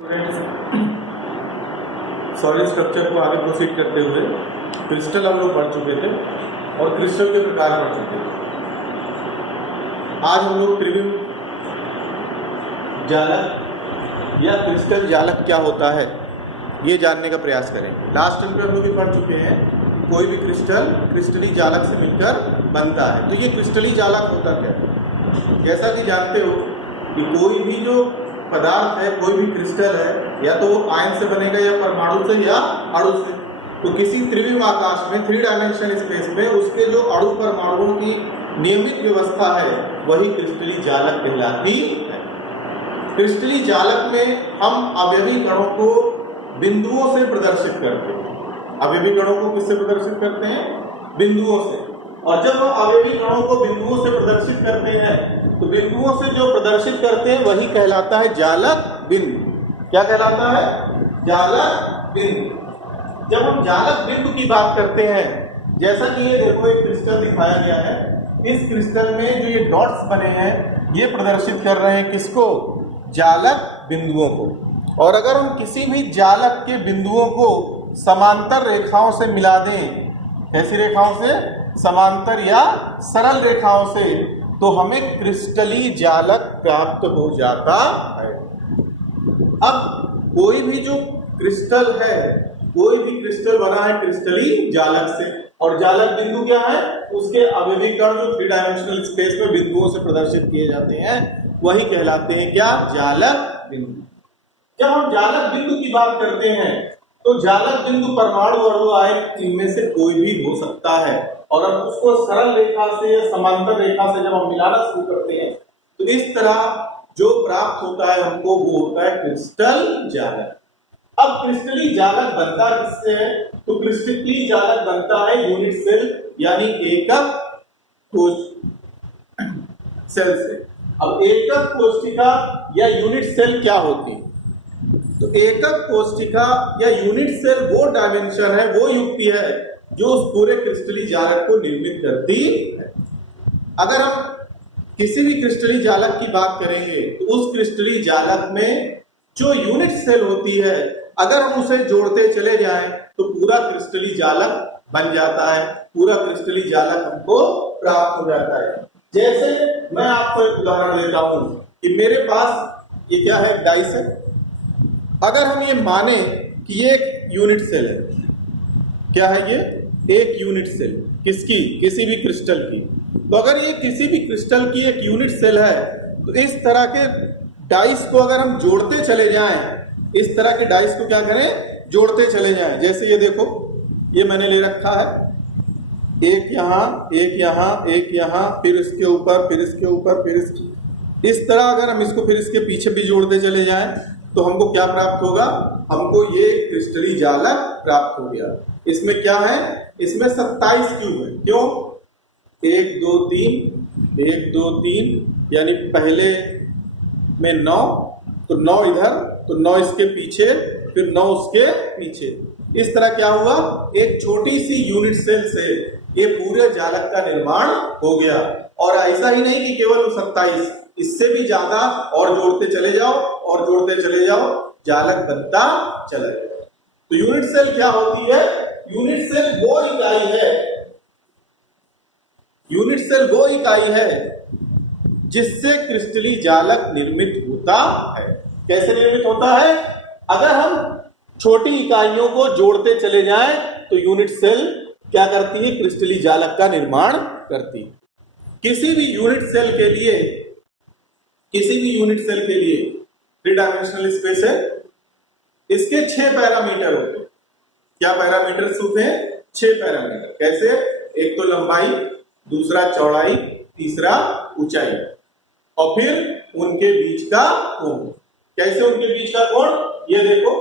Students, solid structure को आगे proceed करते हुए क्रिस्टल हम लोग पढ़ चुके थे और क्रिस्टल के प्रकार पढ़ चुके थे। आज हम लोग त्रिविम जालक या क्रिस्टल जालक क्या होता है ये जानने का प्रयास करेंगे। लास्ट टाइम पे हम लोग ये पढ़ चुके हैं, कोई भी क्रिस्टल क्रिस्टली जालक से मिलकर बनता है। तो ये क्रिस्टली जालक होता क्या है? जैसा कि जानते हो कि कोई भी जो पदार्थ है, कोई भी क्रिस्टल है, या तो वो आयन से बनेगा या परमाणु से या अणु से। तो किसी त्रिविम आकाश में, 3 डायमेंशनल स्पेस में, उसके जो अणु परमाणुओं की नियमित व्यवस्था है वही क्रिस्टली जालक कहलाती है। क्रिस्टली जालक में हम अवयवी कणों को बिंदुओं से प्रदर्शित करते हैं। अवयवी कणों को किससे प्रदर्शित करते हैं? बिंदुओं से। और जब हम अवयवी कणों को बिंदुओं से प्रदर्शित करते हैं तो बिंदुओं से जो प्रदर्शित करते हैं वही कहलाता है जालक बिंदु। क्या कहलाता है? जालक बिंदु। जब हम जालक बिंदु की बात करते हैं, जैसा कि ये देखो एक क्रिस्टल दिखाया गया है, इस क्रिस्टल में जो ये डॉट्स बने हैं ये प्रदर्शित कर रहे हैं किसको? जालक बिंदुओं को। और अगर हम किसी भी जालक के बिंदुओं को समांतर रेखाओं से मिला दें, कैसी रेखाओं से? समांतर या सरल रेखाओं से, तो हमें क्रिस्टली जालक प्राप्त हो जाता है। अब कोई भी जो क्रिस्टल है, कोई भी क्रिस्टल बना है क्रिस्टली जालक से, और जालक बिंदु क्या है? उसके अवयवी कण जो 3 डायमेंशनल स्पेस में बिंदुओं से प्रदर्शित किए जाते हैं वही कहलाते हैं क्या? जालक बिंदु। जब हम जालक बिंदु की बात करते हैं तो जालक बिंदु परमाणु, अणु, आयन इनमें से कोई भी हो सकता है। और अब उसको सरल रेखा से या समांतर रेखा से जब हम मिलाना शुरू करते हैं तो इस तरह जो प्राप्त होता है हमको वो होता है क्रिस्टल जालक। अब क्रिस्टली जालक बनता किससे है? तो क्रिस्टली जालक बनता है यूनिट सेल यानी एकक कोशिका सेल से। अब एकक कोशिका या यूनिट सेल क्या होती है? तो एकक कोशिका या यूनिट सेल वो डायमेंशन है, वो युक्ति है जो उस पूरे क्रिस्टली जालक को निर्मित करती है। अगर हम किसी भी क्रिस्टली जालक की बात करेंगे तो उस क्रिस्टली जालक में जो यूनिट सेल होती है, अगर हम उसे जोड़ते चले जाएं तो पूरा क्रिस्टली जालक बन जाता है, पूरा क्रिस्टली जालक हमको प्राप्त हो जाता है। जैसे मैं आपको एक उदाहरण देता हूं कि मेरे पास ये क्या है? डाइस है। अगर हम ये माने कि ये एक यूनिट सेल है, क्या है ये? एक यूनिट सेल। किसकी? किसी भी क्रिस्टल की। तो अगर ये किसी भी क्रिस्टल की एक यूनिट सेल है तो इस तरह के डाइस को अगर हम जोड़ते चले जाएं, इस तरह के डाइस को क्या करें? जोड़ते चले जाएं। जैसे ये देखो, ये मैंने ले रखा है, एक यहाँ, एक यहाँ, एक यहाँ, फिर इसके ऊपर, फिर इसके ऊपर, फिर इसके, इस तरह अगर हम इसको फिर इसके पीछे भी जोड़ते चले जाएं तो हमको क्या प्राप्त होगा? हमको ये क्रिस्टली जालक प्राप्त हो गया। इसमें क्या है? इसमें 27 क्यूब है। क्यों? 1 2 3, 1 2 3, यानी पहले में 9, तो 9 इधर, तो 9 इसके पीछे, फिर 9 उसके पीछे। इस तरह क्या हुआ? एक छोटी सी यूनिट सेल से ये पूरे जालक का निर्माण हो गया। और ऐसा ही नहीं कि केवल 27, इससे भी ज्यादा और जोड़ते चले जाओ और जोड़ते चले जाओ, जालक बनता चला जाए। तो यूनिट सेल क्या होती है? यूनिट सेल वो इकाई है, यूनिट सेल वो इकाई है जिससे क्रिस्टली जालक निर्मित होता है। कैसे निर्मित होता है? अगर हम छोटी इकाइयों को जोड़ते चले जाएं तो यूनिट सेल क्या करती है? क्रिस्टली जालक का निर्माण करती है। किसी भी यूनिट सेल के लिए, किसी भी यूनिट सेल के लिए 3 डायमेंशनल स्पेस है, इसके 6 पैरामीटर होते हैं। क्या पैरामीटर्स होते हैं? 6 पैरामीटर। कैसे? एक तो लंबाई, दूसरा चौड़ाई, तीसरा ऊंचाई, और फिर उनके बीच का कोण। कैसे उनके बीच का कोण? ये देखो,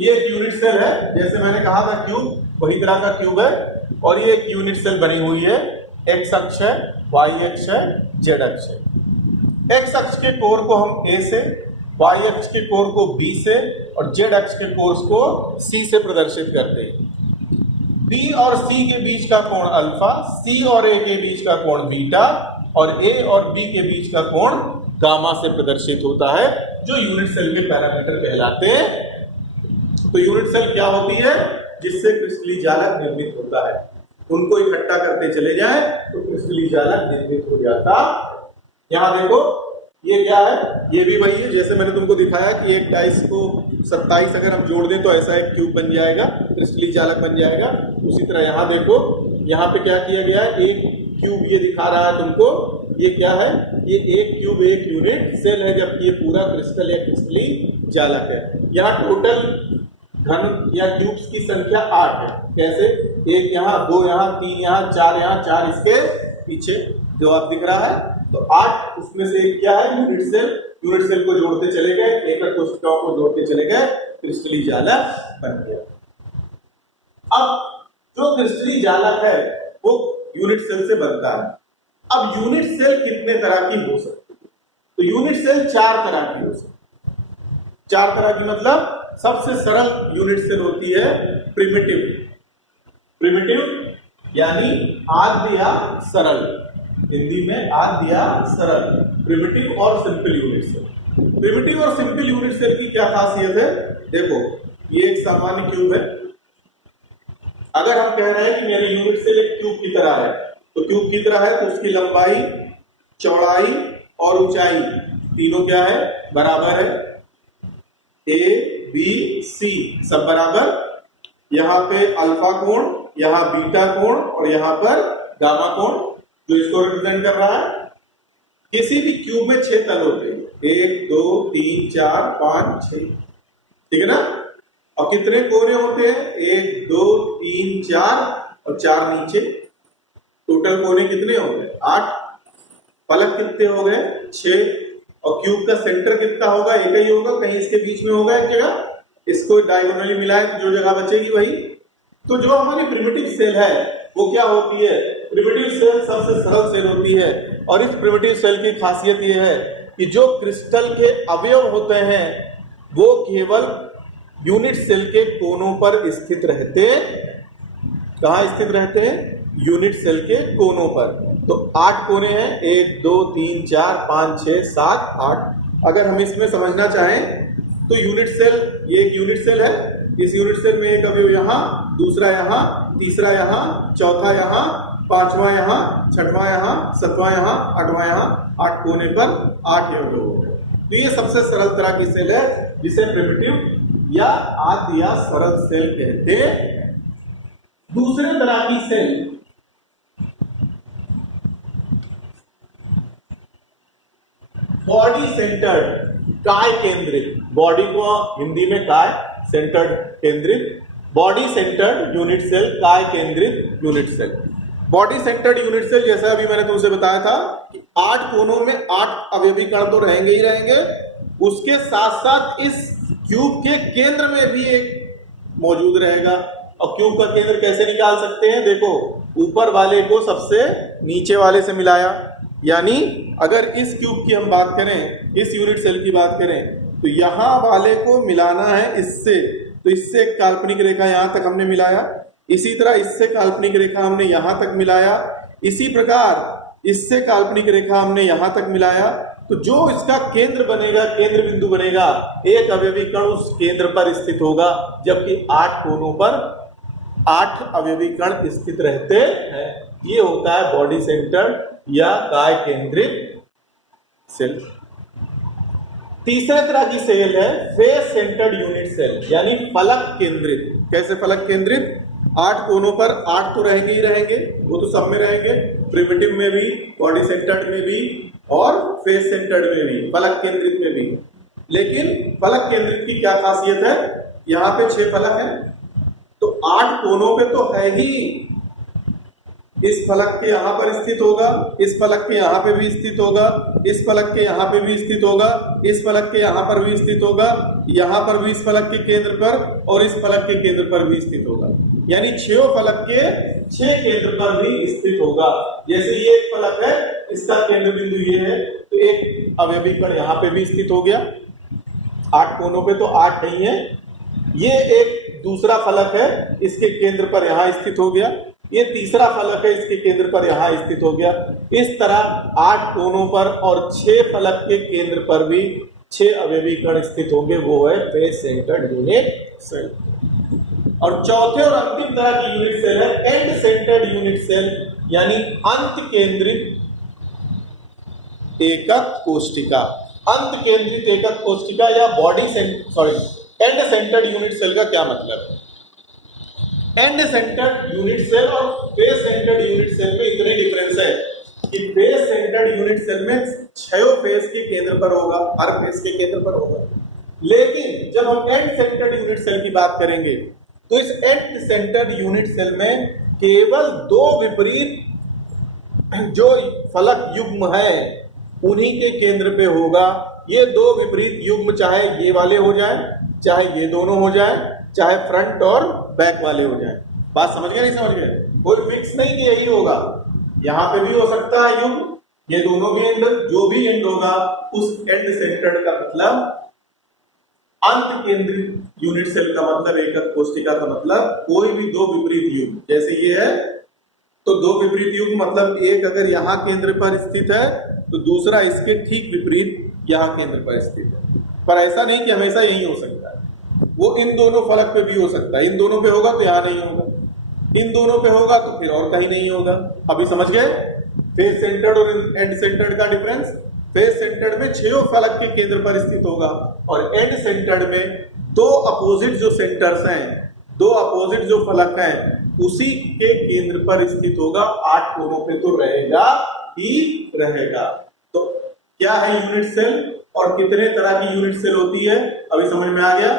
ये एक यूनिट सेल है, जैसे मैंने कहा था क्यूब, वही तरह का क्यूब है, और ये एक यूनिट सेल बनी हुई है। एक्स अक्ष है, वाई अक्ष है, जेड अक्ष है। एक्स अक्ष के कोण को हम ए से, वाई अक्ष के कोण को बी से, और जेड अक्ष के कोण को सी से प्रदर्शित करते हैं। बी और सी के बीच का कोण अल्फा, सी और ए के बीच का कोण बीटा, और ए और बी के बीच का कोण गामा से प्रदर्शित होता है। जो यूनिट सेल के पैरामीटर कहलाते हैं। तो यूनिट सेल क्या होती है? जिससे क्रिस्टलीय जालक निर्मित होता है। उनको इकट्ठा करते चले जाए तो क्रिस्टलीय जालक निर्मित हो जाता। यहाँ देखो ये क्या है, ये भी वही है जैसे मैंने तुमको दिखाया कि एक डाइस को 27 अगर हम जोड़ दें तो ऐसा एक क्यूब बन जाएगा, क्रिस्टलीय जालक बन जाएगा। उसी तरह यहाँ देखो, यहाँ पे क्या किया गया है, एक क्यूब ये दिखा रहा है तुमको, ये क्या है, ये एक क्यूब एक यूनिट सेल है, जबकि ये पूरा क्रिस्टल या क्रिस्टलीय जालक है। यहाँ टोटल घन या क्यूब्स की संख्या 8 है। कैसे? एक यहाँ, 2 यहाँ, 3 यहाँ, 4 यहाँ, 4 इसके पीछे जो आप दिख रहा है, तो 8 उसमें से एक क्या है, यूनिट सेल। यूनिट सेल को जोड़ते चले गए, एकक कोशिकाओं को जोड़ते चले गए, क्रिस्टलीय जालक बन गया। अब जो क्रिस्टलीय जालक है वो यूनिट सेल से बनता है। अब यूनिट सेल कितने तरह की हो सकती है? तो यूनिट सेल 4 तरह की हो सकती है। 4 तरह की मतलब सबसे सरल यूनिट सेल होती है प्रिमिटिव। प्रिमिटिव यानी आद्य या सरल, हिंदी में आद्य या सरल, प्रिमिटिव और सिंपल यूनिट सेल। प्रिमिटिव और सिंपल यूनिट सेल की क्या खासियत है? देखो ये एक सामान्य क्यूब है। अगर हम कह रहे हैं कि मेरे यूनिट सेल एक क्यूब की तरह है, तो क्यूब की तरह है तो उसकी लंबाई, चौड़ाई और ऊंचाई तीनों क्या है, बराबर है। ए बी सी सब बराबर। यहाँ पे अल्फा कोण, यहाँ बीटा कोण और यहाँ पर गामा कोण जो इसको रिप्रेजेंट कर रहा है। किसी भी क्यूब में 6 तल होते हैं, 1 2 3 4 5 6, ठीक है ना। और कितने कोने होते हैं? 1 2 3 4 और 4 नीचे। टोटल कोने कितने हो गए? 8। फलक कितने हो गए? 6। और क्यूब का सेंटर कितना होगा? एक ही होगा, कहीं इसके बीच में होगा एक जगह। इसको डायगोनली मिलाएं तो जो जगह बचेगी वही। तो जो हमारी प्रिमिटिव सेल है वो क्या होती है? प्रिमिटिव सेल सबसे सरल सेल होती है। और इस प्रिमिटिव सेल की खासियत ये है कि जो क्रिस्टल के अवयव होते हैं वो केवल यूनिट सेल के कोनों पर स्थित रहते। कहाँ स्थित रहते हैं? यूनिट सेल के कोनों पर। तो 8 कोने हैं, 1 2 3 4 5 6 7 8। अगर हम इसमें समझना चाहें तो यूनिट सेल, ये एक यूनिट सेल है, इस यूनिट सेल में एक अवयव यहाँ, दूसरा यहाँ, तीसरा यहाँ, चौथा यहाँ, 5वां यहाँ, 6वां यहाँ, 7वां यहाँ, 8वां यहाँ, 8 कोने पर 8 अवयव हो गए। तो ये सबसे सरल तरह की सेल है जिसे प्रिमिटिव या आद्य या सरल सेल कहते हैं। दूसरे तरह की सेल बॉडी सेंटर्ड, काय केंद्रित। बॉडी को हिंदी में काय, सेंटर्ड केंद्रित, बॉडी सेंटर्ड यूनिट सेल, काय केंद्रित unit cell. Body centred unit cell जैसा अभी मैंने तुमसे बताया था कि 8 कोनों में 8 अवयवी कण तो रहेंगे ही रहेंगे, उसके साथ साथ इस क्यूब के केंद्र में भी एक मौजूद रहेगा। और क्यूब का केंद्र कैसे निकाल सकते हैं? देखो ऊपर वाले को सबसे नीचे वाले से मिलाया, यानी अगर इस क्यूब की हम बात करें, इस यूनिट सेल की बात करें, तो यहाँ वाले को मिलाना है इससे, तो इससे एक काल्पनिक रेखा यहाँ तक हमने मिलाया, इसी तरह इससे काल्पनिक रेखा हमने यहाँ तक मिलाया, इसी प्रकार इससे काल्पनिक रेखा हमने यहाँ तक मिलाया। तो जो इसका केंद्र बनेगा, केंद्र बिंदु बनेगा, एक अवयवी कण उस केंद्र पर स्थित होगा, जबकि 8 कोनों पर 8 अवयवी कण स्थित रहते हैं। ये होता है बॉडी सेंटर्ड या काय केंद्रित सेल। तीसरे तरह की सेल है फेस सेंटर्ड यूनिट सेल, यानी फलक केंद्रित। कैसे फलक केंद्रित? 8 कोनों पर 8 तो रहेंगे ही रहेंगे, वो तो सब में रहेंगे, प्रिमिटिव में भी, बॉडी सेंटर्ड में भी और फेस सेंटर्ड में भी, फलक केंद्रित में भी। लेकिन फलक केंद्रित की क्या खासियत है? यहाँ पे 6 फलक है, तो 8 कोनों पे तो है ही, इस फलक के यहाँ पर स्थित होगा, इस फलक के यहाँ पे भी स्थित होगा, इस फलक के यहाँ पे भी स्थित होगा, इस फलक के यहाँ पर भी स्थित होगा, यहाँ पर भी इस फलक के केंद्र पर और इस फलक के केंद्र पर भी स्थित होगा। यानी 6 फलक के 6 केंद्र पर भी स्थित होगा। जैसे ये एक फलक है, इसका केंद्र बिंदु ये है, तो एक अवयवी कण यहाँ पे भी स्थित हो गया। 8 कोनों पे तो 8 नहीं है। ये एक दूसरा फलक है, इसके केंद्र पर यहाँ स्थित हो गया। ये तीसरा फलक है, इसके केंद्र पर यहाँ स्थित हो गया। इस तरह 8 कोनों पर और 6 फलक के केंद्र पर भी 6 अवयवी कण स्थित होंगे, वो है फेस सेंटर्ड यूनिट सेल। और चौथे और अंतिम तरह की यूनिट सेल है एंड सेंटर्ड यूनिट सेल, यानी अंत केंद्रित एकक कोशिका। अंत केंद्रित एकक कोशिका या एंड सेंटर्ड यूनिट सेल का क्या मतलब है? एंड सेंटर्ड यूनिट सेल और फेस सेंटर्ड यूनिट सेल में इतने डिफरेंस है कि फेस सेंटर्ड यूनिट सेल में 6 फेस के केंद्र पर होगा, हर फेस के केंद्र पर होगा। लेकिन जब हम एंड सेंटर्ड यूनिट सेल की बात करेंगे तो इस एंड सेंटर्ड यूनिट सेल में केवल 2 विपरीत जो फलक युग्म है उन्हीं के केंद्र पे होगा। ये 2 विपरीत युग्म चाहे ये वाले हो जाए, चाहे ये दोनों हो जाए, चाहे फ्रंट और बैक वाले हो जाए। बात समझ गए नहीं समझ गए? कोई फिक्स नहीं कि यही होगा, यहां पे भी हो सकता है युग्म, ये दोनों भी एंड, जो भी एंड होगा उस एंड सेंटर्ड का मतलब अंत केंद्रित यूनिट सेल का मतलब एकक कोशिका का मतलब कोई भी 2 विपरीत युग्म, जैसे ये है तो 2 विपरीत युग्म मतलब एक अगर यहाँ केंद्र पर स्थित है तो दूसरा इसके ठीक विपरीत यहाँ केंद्र पर स्थित है। पर ऐसा नहीं कि हमेशा यही हो सकता है, वो इन दोनों फलक पे भी हो सकता है। इन दोनों पे होगा तो यहाँ नहीं होगा, इन दोनों पे होगा तो फिर और कहीं नहीं होगा। अभी समझ गए फेस सेंटर्ड और एंड सेंटर्ड का डिफरेंस? फेस सेंटर्ड में 6 फलक के केंद्र पर स्थित होगा और एंड सेंटर्ड में 2 अपोजिट जो सेंटर्स हैं, 2 अपोजिट जो फलक हैं उसी के केंद्र पर स्थित होगा। 8 कोनों पे तो रहेगा ही रहेगा। तो क्या है यूनिट सेल और कितने तरह की यूनिट सेल होती है अभी समझ में आ गया?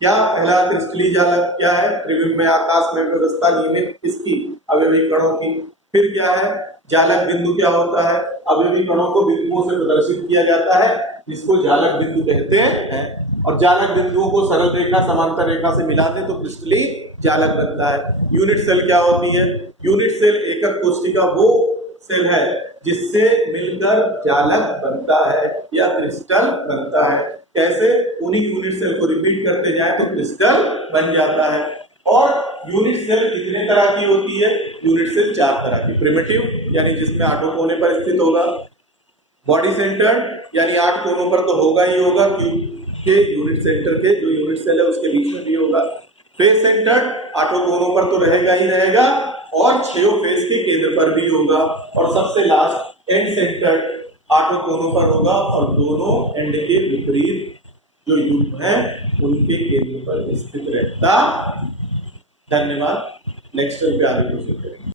क्या पहला क्रिस्टलीय जालक क्या है? त्रिविम में आकाश में व्यवस्था नियमित इसकी अवयवी कणों की। फिर क्या है? जालक बिंदु क्या होता है? अवयवी कणों को बिंदुओं से प्रदर्शित किया जाता है जिसको जालक बिंदु कहते हैं। और जालक बिंदुओं को सरल रेखा समांतर रेखा से मिला दें तो क्रिस्टलीय जालक बनता है। यूनिट सेल क्या होती है? यूनिट सेल एकक कोशिका वो सेल है जिससे मिलकर जालक बनता है या क्रिस्टल बनता है। कैसे? उन्हीं यूनिट सेल को रिपीट करते जाए तो क्रिस्टल बन जाता है। और यूनिट सेल कितने तरह की होती है? यूनिट सेल 4 तरह की। प्रिमिटिव यानी जिसमें 8 कोने पर स्थित होगा, बॉडी सेंटर्ड यानी 8 कोनों पर तो होगा ही होगा क्योंकि यूनिट सेंटर के जो यूनिट सेल है उसके बीच में भी होगा। फेस सेंटर्ड 8 कोनों पर तो रहेगा ही रहेगा और 6 फेस के केंद्र पर भी होगा। और सबसे लास्ट एंड सेंटर्ड 8 कोनों पर होगा और दोनों एंड के विपरीत जो युग्म है उनके केंद्र पर स्थित रहता। धन्यवाद। नेक्स्ट टाइम पे आगे कोशिश करेंगे।